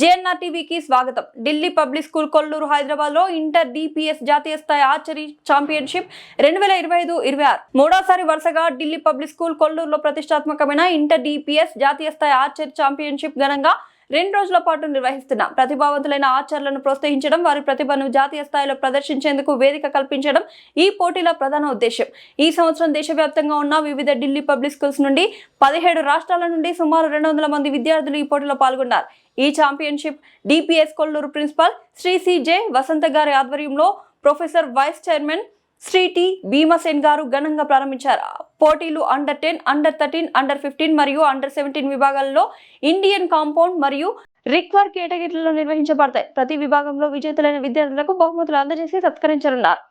జేఎన్ఆర్ టీవీకి స్వాగతం. Delhi public school Kolluru హైదరాబాద్ లో ఇంటర్ డిపిఎస్ జాతీయ స్థాయి ఆర్చరీ ఛాంపియన్షిప్ 2025-26 మూడోసారి వరుసగా ఢిల్లీ పబ్లిక్ స్కూల్ కొల్లూరులో ప్రతిష్టాత్మకమైన ఇంటర్ డిపిఎస్ జాతీయ స్థాయి ఆర్చరీ ఛాంపియన్షిప్ ఘనంగా 2 రోజుల పాటు నిర్వహిస్తున్నాం. ప్రతిభావంతులైన ఆర్చర్లను ప్రోత్సహించడం, వారి ప్రతిభను జాతీయ స్థాయిలో ప్రదర్శించేందుకు వేదిక కల్పించడం ఈ పోటీల ప్రధాన ఉద్దేశం. ఈ సంవత్సరం దేశవ్యాప్తంగా ఉన్న వివిధ ఢిల్లీ పబ్లిక్ స్కూల్స్ నుండి 17 రాష్ట్రాల నుండి సుమారు 200 మంది విద్యార్థులు ఈ పోటీలో పాల్గొన్నారు. ఈ championship DPS Kollur principal Shri C J. Vasantha గారి ఆధ్వర్యంలో professor vice chairman Shri T. Bhimasen garu ఘనంగా ప్రారంభించారు. పోటీలు అండర్ 10, అండర్ 13, అండర్ 15 మరియు అండర్ 17 విభాగాల్లో ఇండియన్ కాంపౌండ్ మరియు రిక్వర్ కేటగిరీలో నిర్వహించబడతాయి. ప్రతి విభాగంలో విజేతలైన విద్యార్థులకు బహుమతులు అందజేసి సత్కరించనున్నారు.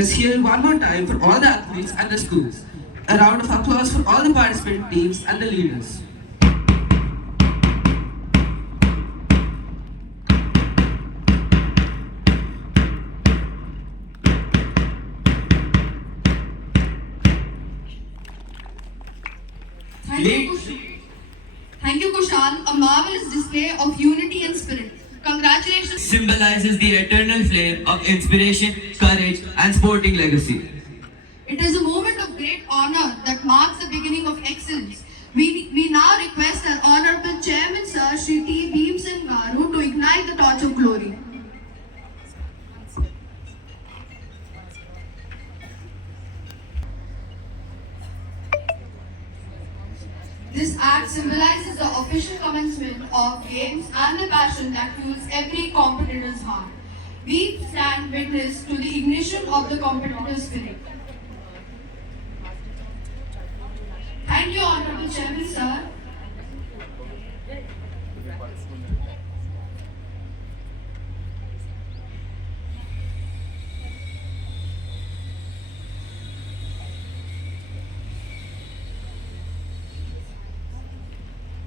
Let's hear it one more time for all the athletes and the schools. A round of applause for all the participating teams and the leaders. Thank you, Kushal. A marvelous display of unity and spirit. Congratulations. Symbolizes the eternal flame of inspiration, courage, and sporting legacy. It is a moment of great honor that marks the beginning of excellence. We now request our Honorable Chairman Sir Shri T. Bhimsen Garu to ignite the torch of glory. This act symbolizes the official commencement of games and the passion that fuels every competitor's heart. We stand witness to the ignition of the competitive spirit. Thank you, Honorable Chairman, sir.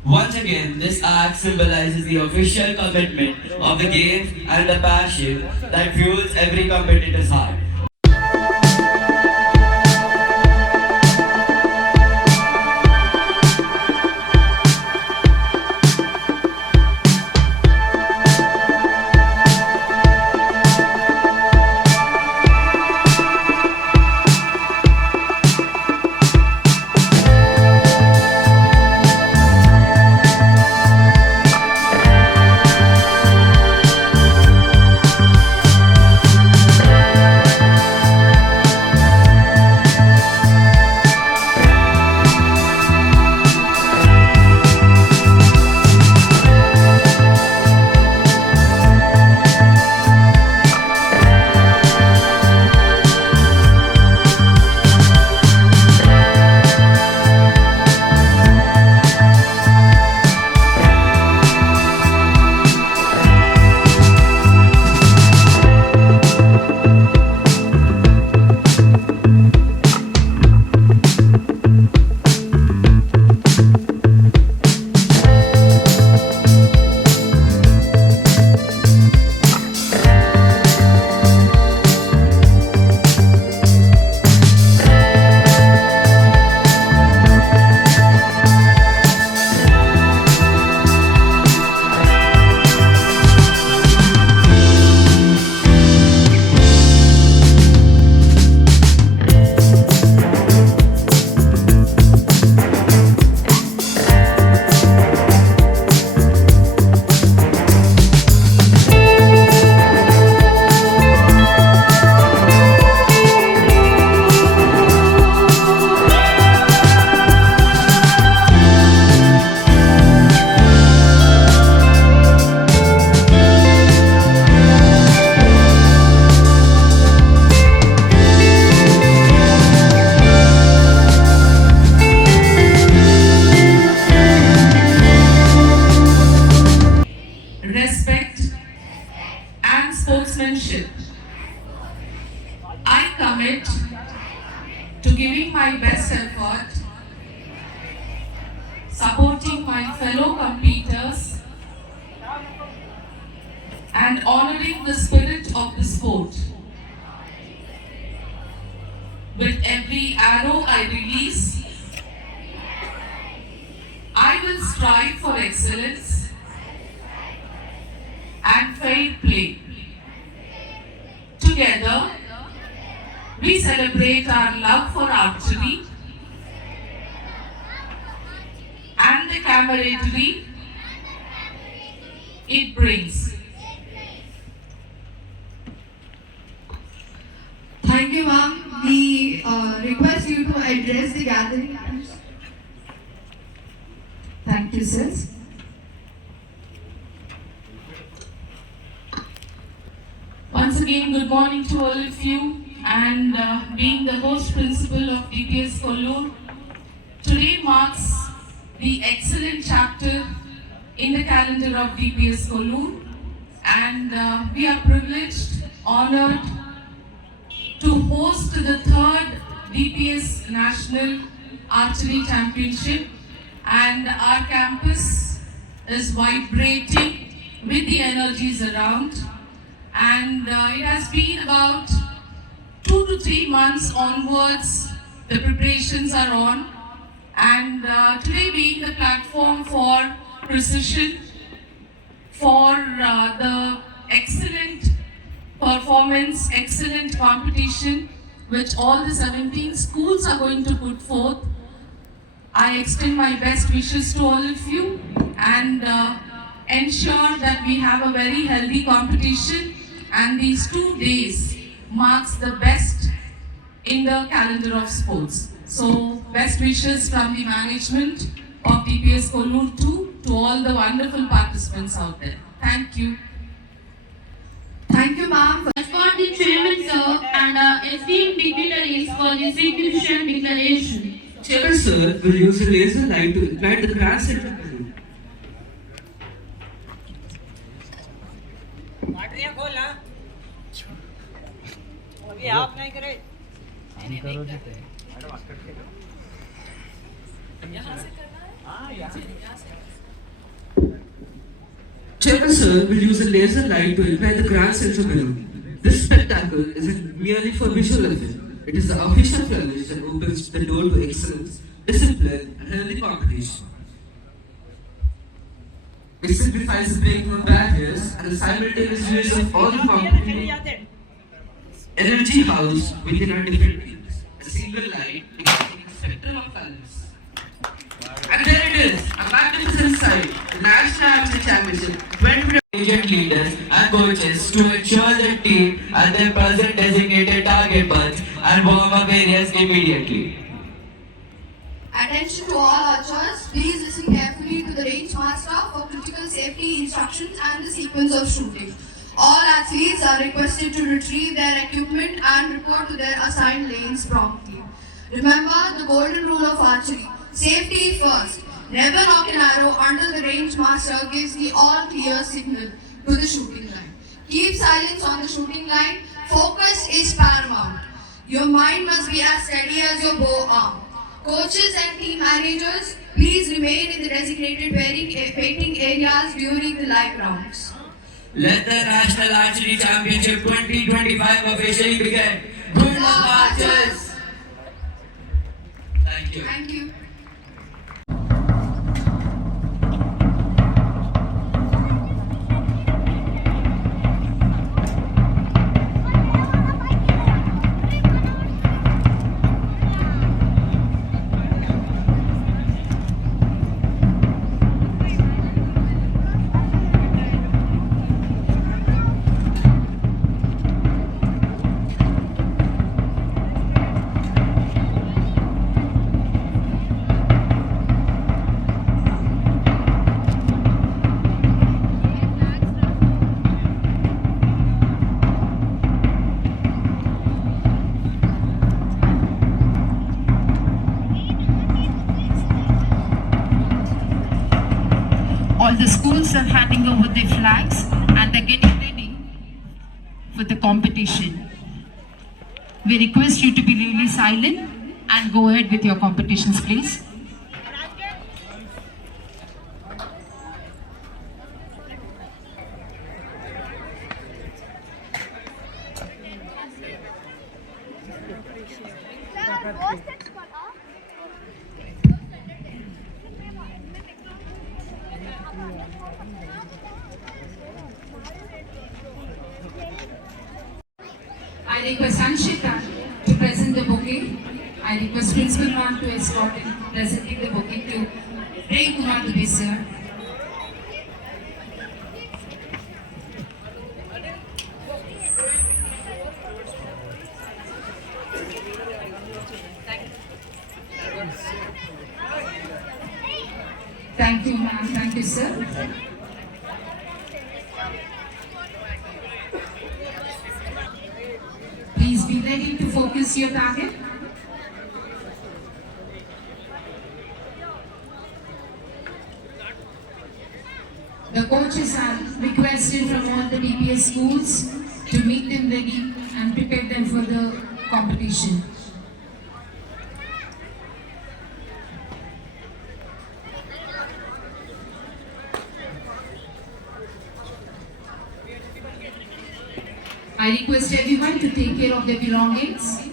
Once again, this act symbolizes the official commitment of the games and the passion that fuels every competitor's heart. Respect and sportsmanship. I commit to giving my best effort, supporting my fellow competitors, and honoring the spirit of the sport. With every arrow I release, I will strive for excellence and fair play. Together, we celebrate our love for archery and the camaraderie it brings. Thank you, ma'am. We request you to address the gathering. Thank you, sis. Once again, good morning to all of you, and being the host principal of DPS Kollur, today marks the excellent chapter in the calendar of DPS Kollur, and we are privileged, honored to host the third DPS National Archery Championship, and our campus is vibrating with the energies around. And it has been about 2 to 3 months onwards, the preparations are on. And today being the platform for precision, for the excellent performance, excellent competition, which all the 17 schools are going to put forth, I extend my best wishes to all of you and ensure that we have a very healthy competition, and these 2 days marks the best in the calendar of sports. So best wishes from the management of DPS Kollur to all the wonderful participants out there. Thank you. Thank you, ma'am. For the chairman, sir, and esteemed dignitaries for the significant declaration. Chairman sir will use a laser light to ignite the grand center balloon. बैटरियां खोल ना अभी आप नहीं करे Chairman sir will use a laser light to ignite the grand center balloon. This spectacle isn't merely for visual effect. It is the official challenge that opens the door to excellence, discipline, and healthy competition. It simplifies the breaking of barriers and the simultaneous use of all the competing energy housed within our different teams. A single light extending the spectrum of balance. And there it is, a magnificent sight, the National Archery Championship 2020. Agent leaders and coaches to ensure the team at their present designated target bunch and warm up areas immediately. Attention to all archers, please listen carefully to the range master for critical safety instructions and the sequence of shooting. All athletes are requested to retrieve their equipment and report to their assigned lanes promptly. Remember the golden rule of archery: safety first. Never knock an arrow until the range master gives the all clear signal to the shooting line. Keep silence on the shooting line. Focus is paramount. Your mind must be as steady as your bow arm. Coaches and team managers, please remain in the designated waiting areas during the live rounds. Let the National Archery Championship 2025 officially begin. Good luck, archers! Thank you. Thank you. All the schools are handing over their flags and they're getting ready for the competition. We request you to be really silent and go ahead with your competitions, please. I request Anshita to present the bouquet. I request Principal Ma'am to escort in presenting the bouquet to Prem Kumar Dubey sir. Thank you, ma'am. Thank you, sir. Please be ready to focus your target. The coaches are requested from all the DPS schools to make them ready and prepare them for the competition. I request everyone to take care of their belongings.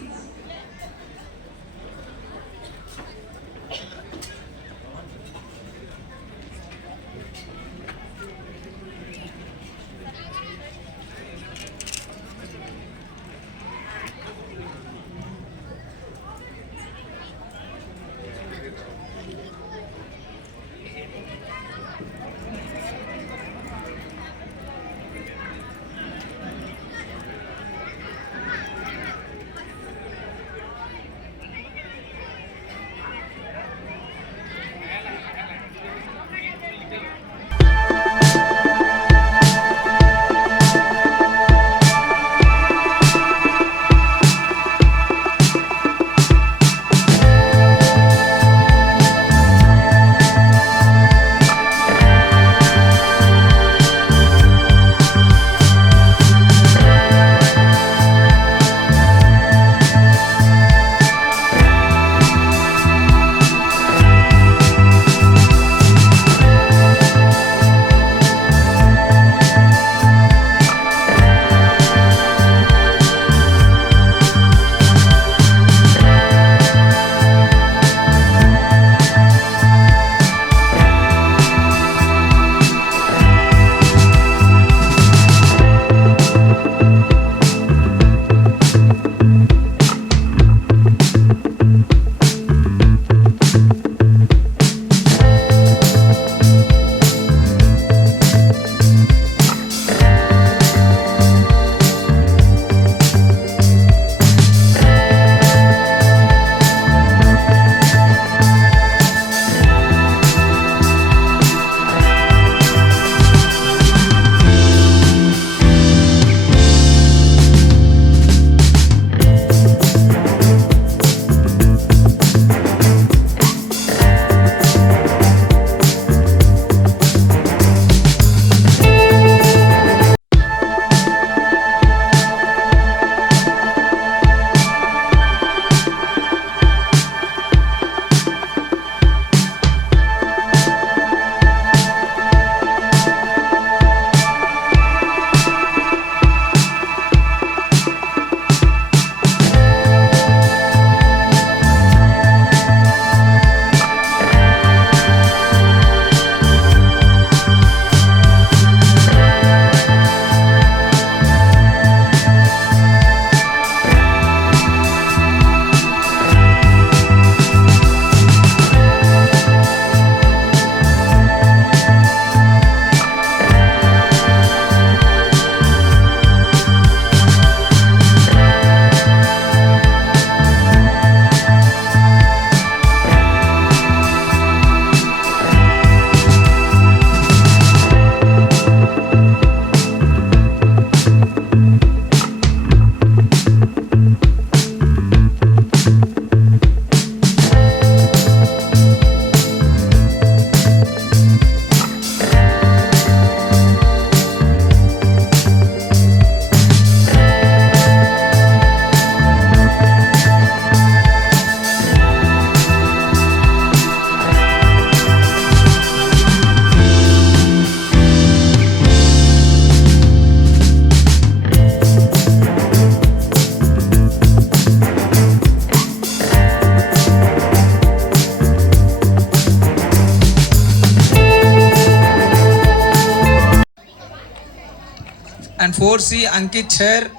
and 4C Ankit Chair,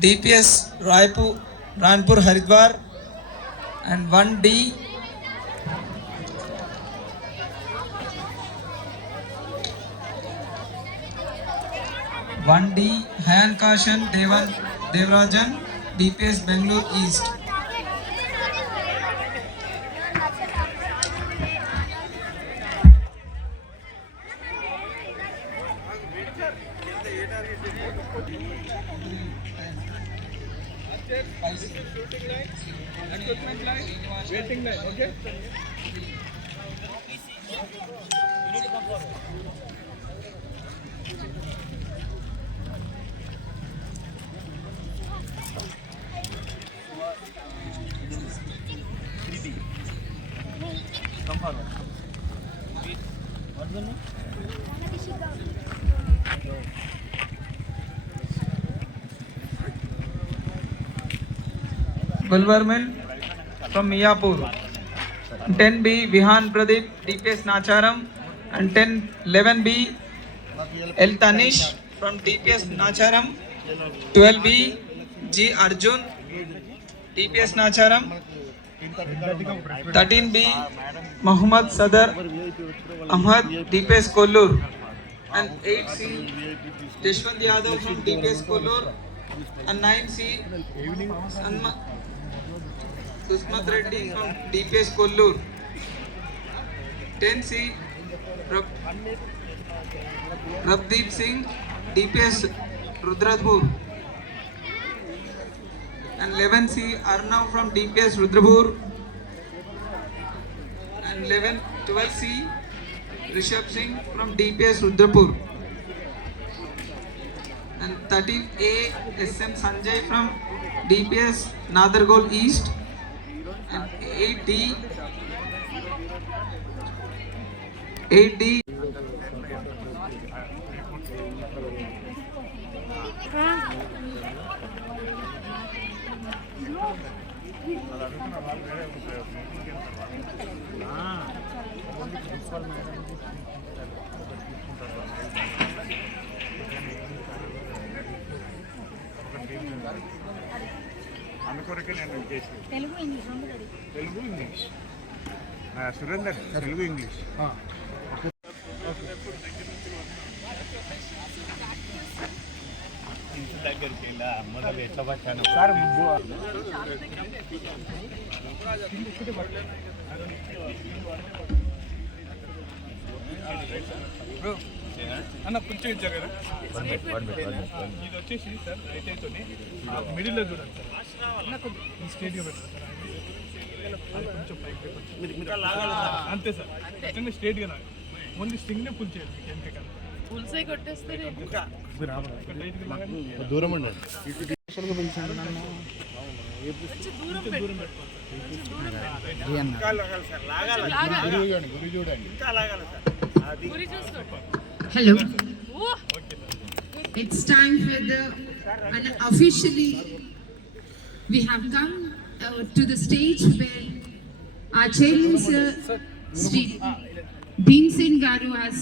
DPS Ranpur Haridwar, and 1D Hayan Kashan Devrajan, DPS Bangalore East. Waiting line, okay? Gulvarman from Miyapur. 10B Vihan Pradeep DPS Nacharam, and 11B L Tanish from DPS Nacharam. 12B G Arjun DPS Nacharam. 13B Muhammad Sadar Ahmad DPS Kollur, and 8C Jashwant Yadav from DPS Kollur, and 9C Susmat Reddy from DPS Kollur. 10C Rabdeep Singh DPS Rudradpur, and 11C Arnav from DPS Rudrapur, and 12C Rishabh Singh from DPS Rudrapur, and 13A SM Sanjay from DPS Nadargol East, and 8D అందుకొరకే నేను చేసి తెలుగు ఇంగ్లీష్ సురేందర్ తెలుగు ఇంగ్లీష్ దగ్గరికి వెళ్ళా మొదలు ఎట్లా పట్టాను సార్ అన్న కొంచెం ఇచ్చారు కదా ఇది వచ్చేసి సార్ రైట్ అయితేనే మిడిల్లో చూడండి సార్ అన్న కొంచెం ఈ స్టేడియం పెట్టారు సార్ కొంచెం పైకి అంతే సార్ చిన్న స్టేట్గా నాకు ఓన్లీ స్టింగ్నే పుల్ చేయాలి మీకు ఎంతకన్నా పుల్సే కొట్టేస్తే దూరం ఉండండి గురి చూడండి Hello. It's time for the, and officially we have come to the stage where our chairman sir, Sri Bhimsen Garu, has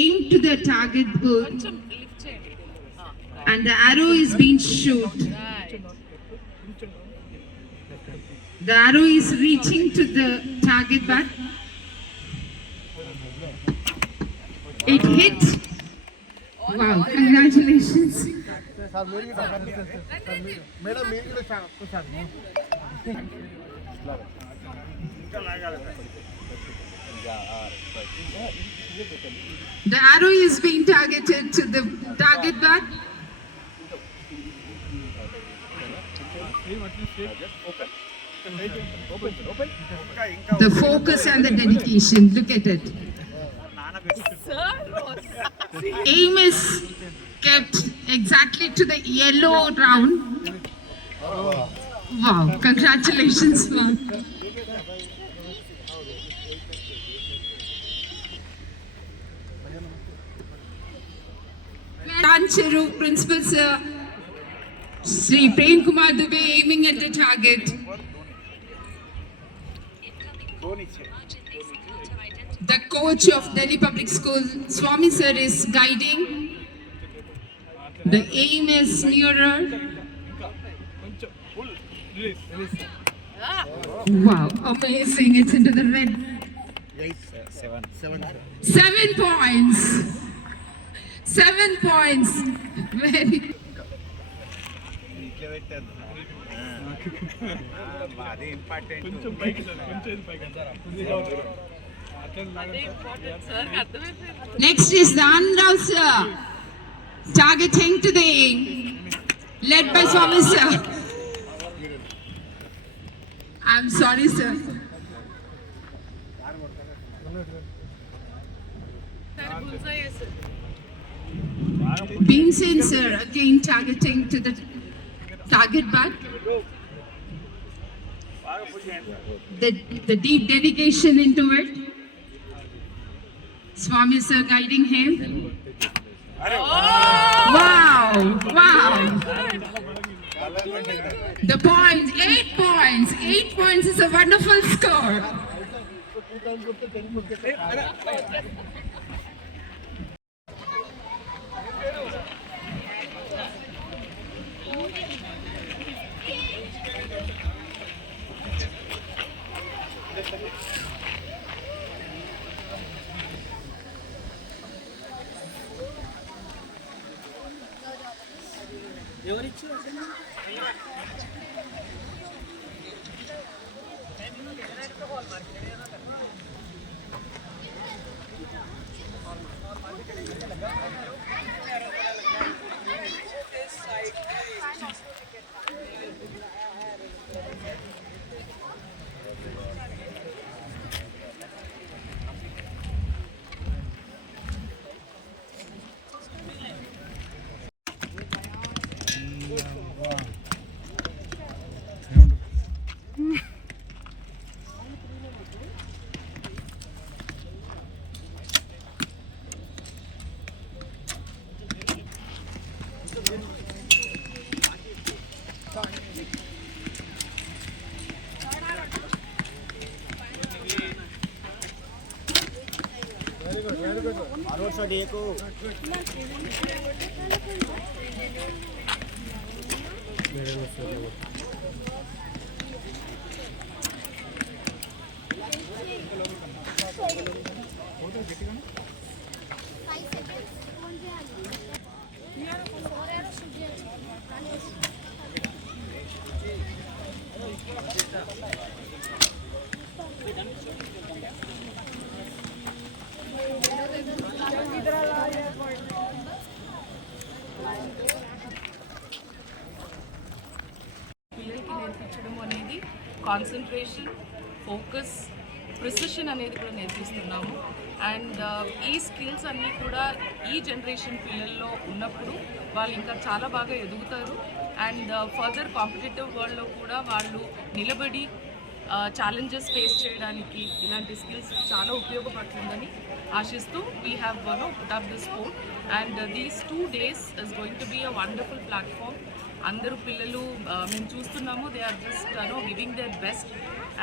aimed to the target goal, and the arrow is being shot. The arrow is reaching to the target, but it hit. Wow, congratulations. The arrow is being targeted to the target, but the focus and the dedication, look at it. Aim is kept exactly to the yellow round. Wow, congratulations, ma'am. Tancheru, Principal Sir, Sri Prem Kumar Dubey aiming at the target. The coach of Delhi Public School, Swami Sir, is guiding. The aim is nearer. Wow, amazing. It's into the red. 7 points. 7 points. Very. Next is the Anurag sir, targeting to the aim, led by Swami sir. I'm sorry, sir. Bhimsen sir again targeting to the target back. The deep dedication into it. Swami sir guiding him. Wow! Wow! The points, 8 points. 8 points is a wonderful score. పిల్లలకి నేర్పించడం అనేది concentration, focus, precision అనేది కూడా నేర్పిస్తున్నాము. అండ్ ఈ స్కిల్స్ అన్నీ కూడా ఈ జనరేషన్ పిల్లల్లో ఉన్నప్పుడు వాళ్ళు ఇంకా చాలా బాగా ఎదుగుతారు. అండ్ ఫర్దర్ కాంపిటేటివ్ వరల్డ్లో కూడా వాళ్ళు నిలబడి ఛాలెంజెస్ ఫేస్ చేయడానికి ఇలాంటి స్కిల్స్ చాలా ఉపయోగపడుతుందని ఆశిస్తూ we have put up this sport. And these 2 days is going to be a wonderful platform. అందరూ పిల్లలు మేము చూస్తున్నాము, they are just giving their best.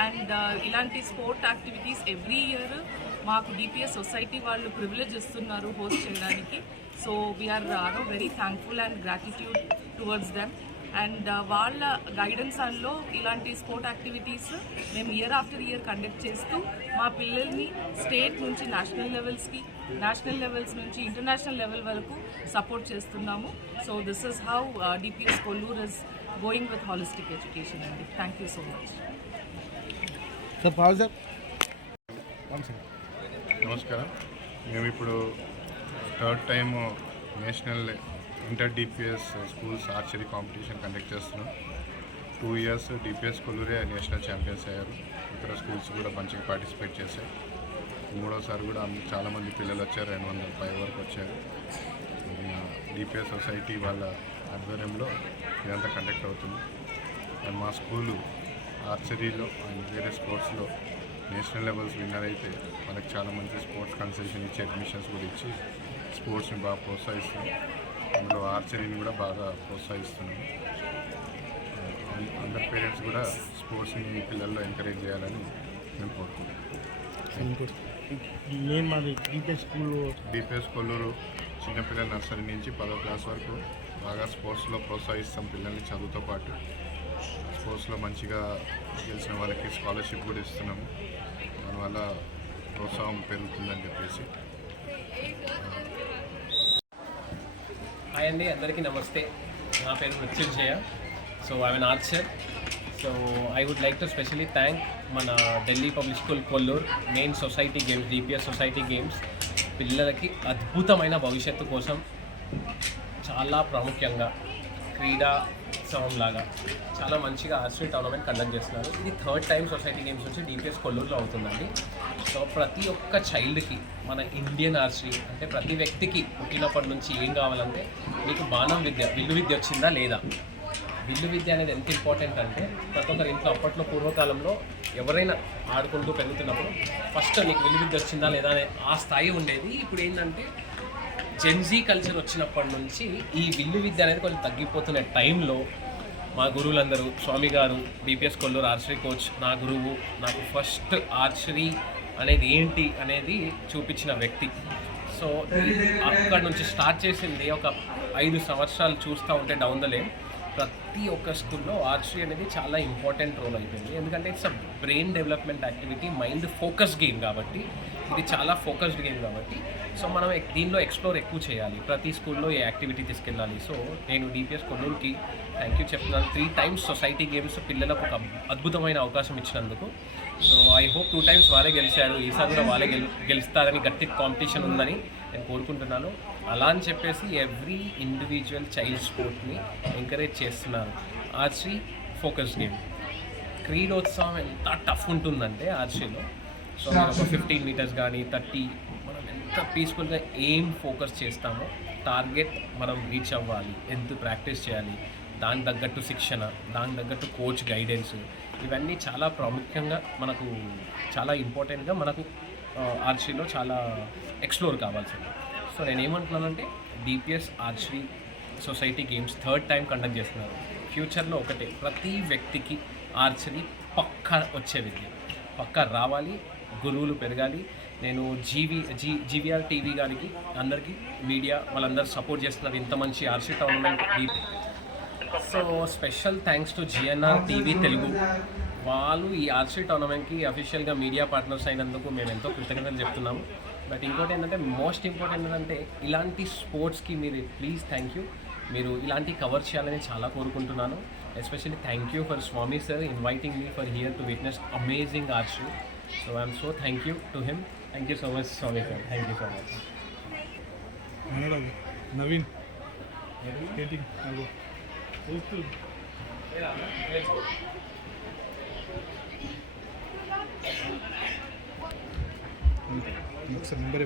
And ఇలాంటి స్పోర్ట్ యాక్టివిటీస్ ఎవ్రీ ఇయర్ మాకు డిపిఎస్ సొసైటీ వాళ్ళు ప్రివిలేజ్ ఇస్తున్నారు హోస్ట్ చేయడానికి. So we're very thankful and gratitude towards them. And వాళ్ళ గైడెన్స్ లో ఇలాంటి స్పోర్ట్ యాక్టివిటీస్ మేము ఇయర్ ఆఫ్టర్ ఇయర్ కండక్ట్ చేస్తూ మా పిల్లల్ని స్టేట్ నుంచి నేషనల్ లెవెల్స్కి, నేషనల్ లెవెల్స్ నుంచి ఇంటర్నేషనల్ లెవెల్ వరకు సపోర్ట్ చేస్తున్నాము. So this is how DPS Kollur is going with holistic education అండి. Thank you so much. నమస్కారం. మేము ఇప్పుడు 3rd time national inter DPS schools archery competition conduct చేస్తున్నాం. 2 years డిపిఎస్ కొల్లూరే నేషనల్ ఛాంపియన్స్ అయ్యారు. ఇతర స్కూల్స్ కూడా మంచిగా పార్టిసిపేట్ చేశాయి. 3వసారి కూడా చాలామంది పిల్లలు వచ్చారు, 205 వరకు వచ్చారు. డిపిఎస్ సొసైటీ వాళ్ళ ఆధ్వర్యంలో ఇదంతా కండక్ట్ అవుతుంది. అండ్ మా స్కూలు ఆర్చరీలో అండ్ వేరే స్పోర్ట్స్లో నేషనల్ లెవెల్స్ విన్నర్ అయితే మనకు చాలా మంచి స్పోర్ట్స్ కన్సెషన్ ఇచ్చి అడ్మిషన్స్ కూడా ఇచ్చి స్పోర్ట్స్ని బాగా ప్రోత్సహిస్తున్నాం. అందులో ఆర్చరీని కూడా బాగా ప్రోత్సహిస్తున్నాము. అందరి పేరెంట్స్ కూడా స్పోర్ట్స్ని పిల్లల్లో ఎంకరేజ్ చేయాలని మేము కోరుకుంటున్నాం. డిపిఎస్ కొల్లూరు చిన్నపిల్లల నర్సరీ నుంచి 10వ క్లాస్ వరకు బాగా స్పోర్ట్స్లో ప్రోత్సహిస్తాం పిల్లల్ని. చదువుతో పాటు స్పోర్ట్స్లో మంచిగా గెలిచిన వాళ్ళకి స్కాలర్షిప్ కూడా ఇస్తున్నాము. దానివల్ల ప్రోత్సాహం పెరుగుతుందని చెప్పేసి. హాయ్ అండి, అందరికీ నమస్తే. నా పేరు Mrityunjaya. So I'm an archer. So I would like to specially thank మన Delhi public school Kollur main society games, DPS society games పిల్లలకి అద్భుతమైన భవిష్యత్తు కోసం చాలా ప్రాముఖ్యంగా క్రీడాత్సవంలాగా చాలా మంచిగా ఆర్చరీ టోర్నమెంట్ కండక్ట్ చేస్తున్నారు. ఇది 3rd టైం సొసైటీ గేమ్స్ నుంచి డిపిఎస్ కొల్లూరులో అవుతుందండి. సో ప్రతి ఒక్క చైల్డ్కి మన ఇండియన్ ఆర్చరీ అంటే ప్రతి వ్యక్తికి పుట్టినప్పటి నుంచి ఏం కావాలంటే మీకు బాణం విద్య, విల్లు విద్య వచ్చిందా లేదా. విల్లు విద్య అనేది ఎంత ఇంపార్టెంట్ అంటే ప్రతి ఒక్కరి ఇంట్లో అప్పట్లో పూర్వకాలంలో ఎవరైనా ఆడుకుంటూ పెరుగుతున్నప్పుడు ఫస్ట్ నీకు విల్లు విద్య వచ్చిందా లేదా అనే ఆ స్థాయి ఉండేది. ఇప్పుడు ఏంటంటే జెన్జీ కల్చర్ వచ్చినప్పటి నుంచి ఈ విల్లు విద్య అనేది కొంచెం తగ్గిపోతున్న టైంలో మా గురువులందరూ స్వామి గారు, డిపిఎస్ కొల్లూరు ఆర్చరీ కోచ్, నా గురువు, నాకు ఫస్ట్ ఆర్చరీ అనేది ఏంటి అనేది చూపించిన వ్యక్తి. సో అక్కడ నుంచి స్టార్ట్ చేసింది ఒక 5 సంవత్సరాలు చూస్తూ ఉంటే డౌన్ ద లేన్ ప్రతి ఒక్క స్కూల్లో ఆర్చరీ అనేది చాలా ఇంపార్టెంట్ రోల్ అయిపోయింది. ఎందుకంటే it's a brain development activity, mind focus game కాబట్టి, ఇది చాలా ఫోకస్డ్ గేమ్ కాబట్టి సో మనం దీనిలో ఎక్స్ప్లోర్ ఎక్కువ చేయాలి. ప్రతి స్కూల్లో ఈ యాక్టివిటీ తీసుకెళ్ళాలి. సో నేను డిపిఎస్ కొల్లూరుకి థ్యాంక్ యూ చెప్తున్నాను. 3 times సొసైటీ గేమ్స్ పిల్లలకు ఒక అద్భుతమైన అవకాశం ఇచ్చినందుకు. సో ఐ హోప్ 2 times వారే గెలిచారు, ఈసారి కూడా వాళ్ళే గెలుస్తారని గట్టి కాంపిటీషన్ ఉందని నేను కోరుకుంటున్నాను. అలా అని చెప్పేసి ఎవ్రీ ఇండివిజువల్ చైల్డ్ స్పోర్ట్ని ఎంకరేజ్ చేస్తున్నారు. ఆర్చరీ ఫోకస్ గేమ్, క్రీడోత్సవం ఎంత టఫ్ ఉంటుందంటే ఆర్చరీలో. సో మనం ఒక 15 meters కానీ 30 మనం ఎంత పీస్ఫుల్గా ఏం ఫోకస్ చేస్తామో టార్గెట్ మనం రీచ్ అవ్వాలి, ఎంత ప్రాక్టీస్ చేయాలి, దానికి తగ్గట్టు శిక్షణ, దానికి తగ్గట్టు కోచ్ గైడెన్స్, ఇవన్నీ చాలా ప్రాముఖ్యంగా మనకు చాలా ఇంపార్టెంట్గా మనకు ఆర్చరీలో చాలా ఎక్స్ప్లోర్ కావాల్సింది. సో నేను ఏమంటున్నానంటే DPS archery society games 3rd time conduct చేస్తున్నారు. ఫ్యూచర్లో ఒకటే, ప్రతి వ్యక్తికి ఆర్చరీ పక్కా వచ్చే విద్య, పక్కా రావాలి, గురువులు పెరగాలి. నేను జీవీఆర్ టీవీ గారికి, అందరికీ మీడియా వాళ్ళందరూ సపోర్ట్ చేస్తున్నారు ఇంత మంచి archery tournament. So special thanks to GNR TV Telugu, వాళ్ళు ఈ ఆర్చరీ టోర్నమెంట్కి అఫీషియల్గా మీడియా పార్ట్నర్స్ అయినందుకు మేము ఎంతో కృతజ్ఞతలు చెప్తున్నాము. బట్ ఇంకోటి ఏంటంటే, మోస్ట్ ఇంపార్టెంట్ ఏంటంటే ఇలాంటి స్పోర్ట్స్కి మీరు ప్లీజ్ థ్యాంక్ యూ, మీరు ఇలాంటి కవర్ చేయాలని చాలా కోరుకుంటున్నాను. Especially thank you for Swami sir inviting me for here to witness amazing archery. So I'm so thank you to him. Thank you so much Swami sir, thank you so much. Naveen ఒకసారి నెంబర్